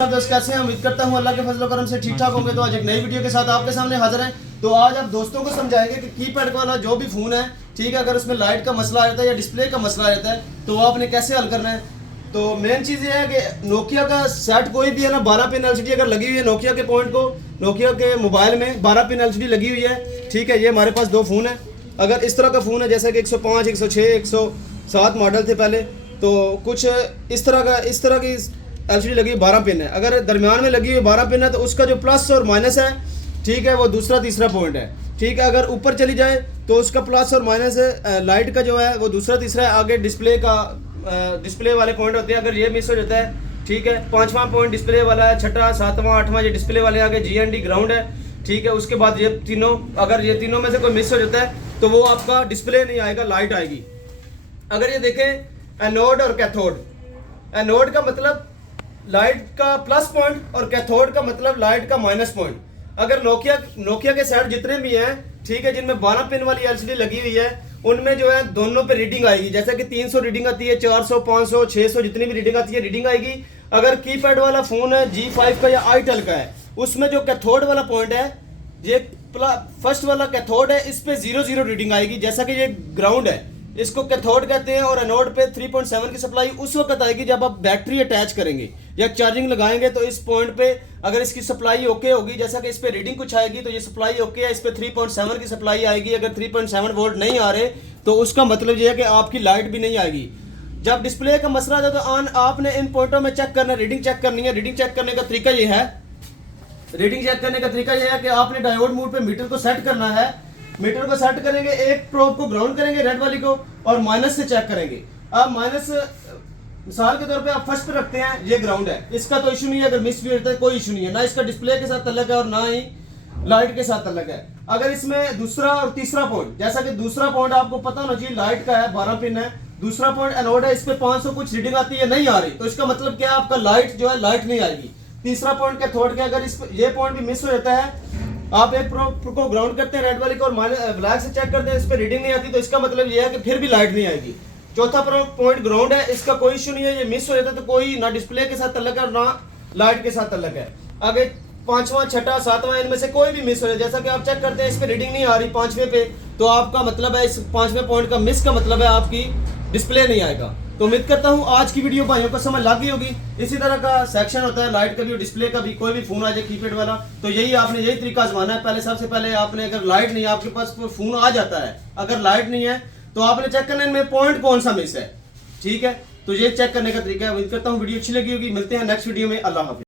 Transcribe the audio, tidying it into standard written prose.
दोस्त कैसे हैं? उम्मीद करता हूँ अल्लाह के फजल करम से ठीक ठाक होंगे। तो आज एक नई वीडियो के साथ आपके सामने हाजिर हैं। तो आज आप दोस्तों को समझाएंगे कि कीपैड वाला जो भी फ़ोन है, ठीक है, अगर उसमें लाइट का मसला आ जाता है या डिस्प्ले का मसला आ जाता है तो वो आपने कैसे हल करना है। तो मेन चीज़ ये है कि नोकिया का सेट कोई भी है ना, 12 पिन LCD अगर लगी हुई है नोकिया के पॉइंट को, नोकिया के मोबाइल में 12 पिन LCD लगी हुई है, ठीक है। ये हमारे पास दो फ़ोन है। अगर इस तरह का फ़ोन है जैसे कि 105, 106, 107 मॉडल थे पहले, तो कुछ इस तरह की LCD लगी 12 पिन है। अगर दरमियान में लगी हुई 12 पिन है तो उसका जो प्लस और माइनस है, ठीक है, वो दूसरा तीसरा पॉइंट है, ठीक है। अगर ऊपर चली जाए तो उसका प्लस और माइनस लाइट का जो है वो दूसरा तीसरा है। आगे डिस्प्ले वाले पॉइंट होते हैं। अगर ये मिस हो जाता है, ठीक है, 5वां पॉइंट डिस्प्ले वाला है, 6वां 7वां 8वां ये डिस्प्ले वाले आगे GND ग्राउंड है, ठीक है। उसके बाद ये तीनों, अगर ये तीनों में से कोई मिस हो जाता है तो वो आपका डिस्प्ले नहीं आएगा, लाइट आएगी। अगर ये देखें एनोड और कैथोड, एनोड का मतलब लाइट का प्लस पॉइंट और कैथोड का मतलब लाइट का माइनस पॉइंट। अगर नोकिया के सेट जितने भी हैं, ठीक है, जिनमें 12 पिन वाली LCD लगी हुई है, उनमें जो है दोनों पे रीडिंग आएगी। जैसे कि 300 रीडिंग आती है, 400, 500, 600 जितनी भी रीडिंग आती है, रीडिंग आएगी। अगर कीपैड वाला फोन है G5 का या itel का है, उसमें जो कैथोड वाला पॉइंट है, ये फर्स्ट वाला कैथोड है, इस पे 0 रीडिंग आएगी। जैसा कि ये ग्राउंड है, इसको कैथोड कहते हैं। और एनोड पे 3.7 की सप्लाई उस वक्त आएगी जब आप बैटरी अटैच करेंगे या चार्जिंग लगाएंगे। तो इस पॉइंट पे अगर इसकी सप्लाई ओके होगी, जैसा कि इस पे रीडिंग कुछ आएगी तो ये सप्लाई ओके है, इस पे 3.7 की सप्लाई आएगी। अगर 3.7 वोल्ट नहीं आ रहे तो उसका मतलब ये है कि आपकी लाइट भी नहीं आएगी। जब डिस्प्ले का मसला आता है तो आपने इन पॉइंटों में चेक करना, रीडिंग चेक करनी है। रीडिंग चेक करने का तरीका ये है, रीडिंग चेक करने का तरीका यह है कि आपने डायोड मोड पे मीटर को सेट करना है। मीटर को सेट करेंगे, एक प्रोब को ग्राउंड करेंगे रेड वाली को, और माइनस से चेक करेंगे। अब माइनस मिसाल के तौर पे आप फर्स्ट पे रखते हैं, ये ग्राउंड है, इसका तो इशू नहीं है। अगर मिस भी होता है कोई इशू नहीं है, ना इसका डिस्प्ले के साथ तल्लक है और ना ही लाइट के साथ तल्लक है। अगर इसमें दूसरा और तीसरा पॉइंट, जैसा कि दूसरा पॉइंट आपको पता होना चाहिए लाइट का है, 12 पिन है, दूसरा पॉइंट एनोड है, इस पे 500 कुछ रीडिंग आती है, नहीं आ रही, तो इसका मतलब क्या है, आपका लाइट जो है लाइट नहीं आएगी। तीसरा पॉइंट कैथोड के, अगर इस ये पॉइंट भी मिस हो जाता है, आप एक प्रोब को ग्राउंड करते हैं रेड वाली को और ब्लैक से चेक करते हैं, इस पे रीडिंग नहीं आती, तो इसका मतलब ये है कि फिर भी लाइट नहीं आएगी। चौथा पॉइंट ग्राउंड है, इसका कोई इशू नहीं है, ये मिस हो जाता है तो कोई ना डिस्प्ले के साथ तल्लक है और ना लाइट के साथ तल्लक है। आगे 5वां 6वां 7वां इनमें से कोई भी मिस हो जाए, जैसा कि आप चेक करते हैं इस पे रीडिंग नहीं आ रही 5वें पे, तो आपका मतलब है इस 5वें पॉइंट का मिस का मतलब है आपकी डिस्प्ले नहीं आएगा। तो उम्मीद करता हूँ आज की वीडियो भाइयों को समझ लग गई होगी। इसी तरह का सेक्शन होता है लाइट का भी और डिस्प्ले का भी। कोई भी फोन आ जाए कीपैड वाला तो आपने यही तरीका आजमाना है। पहले सबसे पहले आपने, अगर लाइट नहीं है आपके पास, फोन आ जाता है, अगर लाइट नहीं है तो आपने चेक करना इनमें पॉइंट कौन सा मिस है, ठीक है। तो ये चेक करने का तरीका है। उम्मीद करता हूँ वीडियो अच्छी लगी होगी। मिलते हैं नेक्स्ट वीडियो में। अल्लाह हाफिज़।